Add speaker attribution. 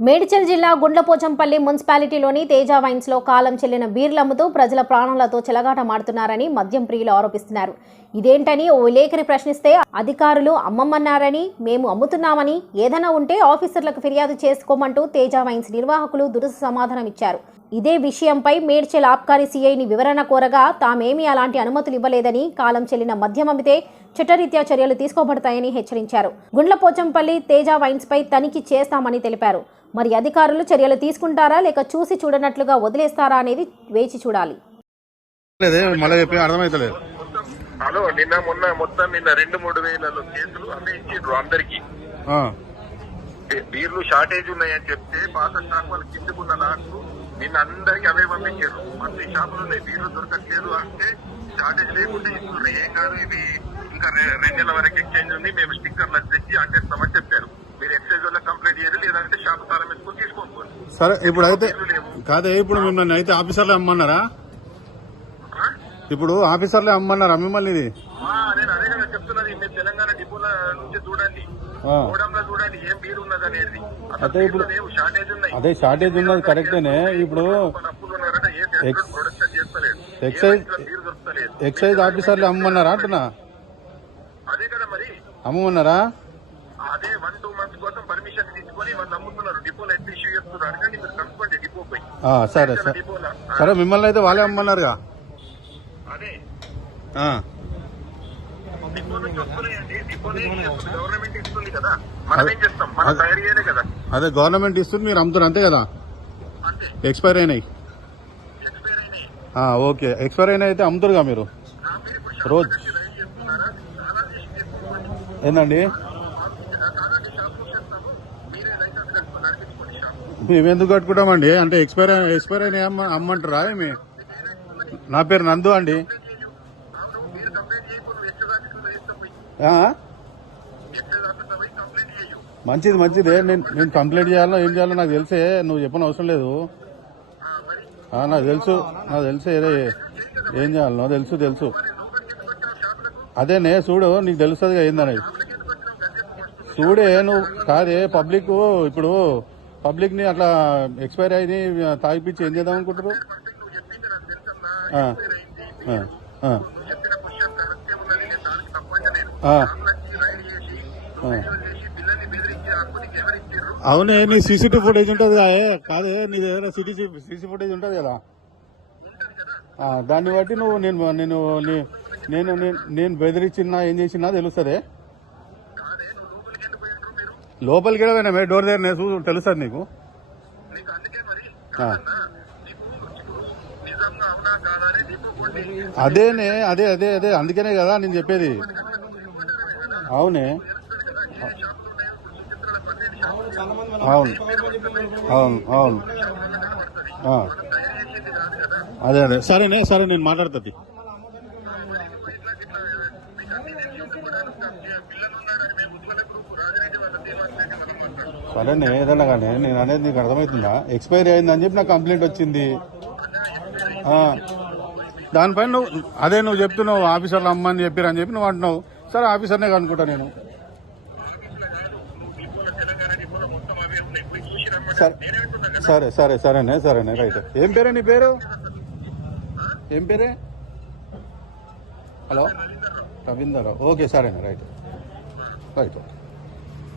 Speaker 1: మేడ్చల్ జిల్లా గుండ్లపోచంపల్లి మున్సిపాలిటీలోని తేజ వైన్స్లో కాలం చెల్లిన బీర్లమ్ముతూ ప్రజల ప్రాణాలతో చెలగాటమాడుతున్నారని మద్యం ప్రియులు ఆరోపిస్తున్నారు. ఇదేంటని ఓ విలేకరి ప్రశ్నిస్తే అధికారులు అమ్మమ్మన్నారని మేము అమ్ముతున్నామని ఏదైనా ఉంటే ఆఫీసర్లకు ఫిర్యాదు చేసుకోమంటూ తేజ వైన్స్ నిర్వాహకులు దురుసు సమాధానం ఇచ్చారు. ఇదే విషయంపై మేడ్చల్ ఆబ్కారీ సీఐని వివరణ కోరగా తామేమీ అలాంటి అనుమతులు ఇవ్వలేదని కాలం చెల్లిన మద్యం అమ్మితే చట్టరీత్యా చర్యలు తీసుకోబడతాయని హెచ్చరించారు. గుండ్లపోచంపల్లి తేజ వైన్స్పై తనిఖీ చేస్తామని తెలిపారు. మరి అధికారులు చర్యలు తీసుకుంటారా లేక చూసి చూడనట్లుగా వదిలేస్తారా అనేది వేచి చూడాలి.
Speaker 2: లేదే మళ్ళీ చెప్పి అర్థమైతలేదు.
Speaker 3: హలో నిన్న మొన్న మొత్తం నిన్న రెండు మూడు వేలలో కేసులు అన్నీ ఇచ్చిండ్రు అందరికి బీర్లు షార్టేజ్ ఉన్నాయని చెప్తే పాత స్టాక్ వాళ్ళు కిందకున్న నాకు నిన్న అందరికి అవే పంపించారు. అన్ని షాపులు ఉన్నాయి బీర్లు దొరకట్లేదు అంటే షార్టేజ్ లేకుంటే ఇస్తున్నారు ఏం కాదు ఇవి ఇంకా రెండు నెలల వరకు ఎక్స్చేంజ్ ఉంది. మేము స్టిక్కర్లు తెచ్చి అంటేస్తామని చెప్పారు. మీరు ఎక్సైజ్ వల్ల కంప్లైంట్ చేయాలి లేదంటే షాప్ తాళం వేసుకొని తీసుకొని పోండి.
Speaker 2: సరే ఇప్పుడు అయితే కాదే ఇప్పుడు మిమ్మల్ని అయితే ఆఫీసర్లే అమ్మన్నారా? ఇప్పుడు ఆఫీసర్లే అమ్మన్నారా మిమ్మల్ని ఇది.
Speaker 3: నేను అదే కదా చెప్తున్నది. మీరు తెలంగాణ డిపోల నుంచి చూడండి. గోడంలో చూడండి ఏం బీరు ఉన్నది అనేది.
Speaker 2: అయితే ఇప్పుడు-
Speaker 3: షార్టేజ్ ఉన్నాయి.
Speaker 2: అదే షార్టేజ్ ఉన్నది కరెక్టేనే. ఇప్పుడు ఎక్సైజ్- ఎక్సైజ్ ఆఫీసర్లే అమ్మన్నారా అంటున్నా?
Speaker 3: అదే కదా మరి.
Speaker 2: అమ్మమన్నారా?
Speaker 3: అదే వన్ టూ మంత్స్ కోసం పర్మిషన్ తీసుకొని వాళ్ళు అమ్ముతున్నారు డిపోలో ఎంత ఇష్యూ చేస్తున్నారు? అడగండి మీరు. కనుక్కోండి డిపో పోయి.
Speaker 2: ఆ, సరే సరే. సరే మిమ్మల్ని అయితే వాళ్ళే అమ్మన్నారుగా.
Speaker 3: అదే. గవర్నమెంట్ ఇస్తుంది
Speaker 2: మీరు అమ్ముతారు అంతే కదా? ఎక్స్పైర్ అయినాయి. ఓకే. ఎక్స్పైర్ అయినా అయితే అమ్ముతారుగా మీరు? రోజు. ఏందండి? మేము ఎందుకు కట్టుకుంటామండి? అంటే ఎక్స్పైర్ ఎక్స్పైర్ అయినా అమ్మ అమ్మంటారా ఏమి? నా పేరు నందు అండి. మంచిది మంచిదే. నేను నేను కంప్లైంట్ చేయాలో ఏం చేయాలో నాకు తెలిసే నువ్వు చెప్పని అవసరం లేదు. నాకు తెలుసు నాకు తెలుసు ఏదే ఏం చేయాలనో తెలుసు తెలుసు. అదేనే చూడు నీకు తెలుస్తుంది ఏందనేది. చూడే నువ్వు కాదే పబ్లిక్ ఇప్పుడు పబ్లిక్ని అట్లా ఎక్స్పైర్ అయ్యి తాగిపించి ఏం చేద్దాం అనుకుంటారు అవునే నీ సీసీటీవీ ఫుటేజ్ ఉంటుంది కాదే కాదే నీ దగ్గర సిటీ సీసీ ఫుటేజ్ ఉంటుంది కదా. దాన్ని బట్టి నువ్వు నేను నేను నేను నేను- బెదిరించినా ఏం చేసినా తెలుస్తుంది. లోపలికి వెళ్ళిపోయినా మే డోర్ దగ్గర నేను తెలుస్తుంది. నీకు
Speaker 3: ఇప్పుడు నిజంగా అవునా కాదా అని నీకు కొన్ని
Speaker 2: అదేనే అదే అదే అదే అందుకనే కదా నేను చెప్పేది. అవునే. అవును. అవును అవును. అదే అదే. సరేనే సరే నేను మాట్లాడుతుంది సరేనే ఏదైనా కానీ నేను అనేది నీకు అర్థమవుతుందా? ఎక్స్పైరీ అయిందని చెప్పి నాకు కంప్లైంట్ వచ్చింది. దానిపైన నువ్వు అదే నువ్వు చెప్తున్నావు ఆఫీసర్లు అమ్మని చెప్పారు అని చెప్పి నువ్వు అంటున్నావు. సరే ఆఫీసర్నే కనుక్కుంటా నేను. సరే సరే సరే సరేనే సరేనే రైట్. ఏం పేరే నీ పేరు? ఏం పేరే? హలో? రవీందర్ ఓకే సరేనే రైట్. రైట్.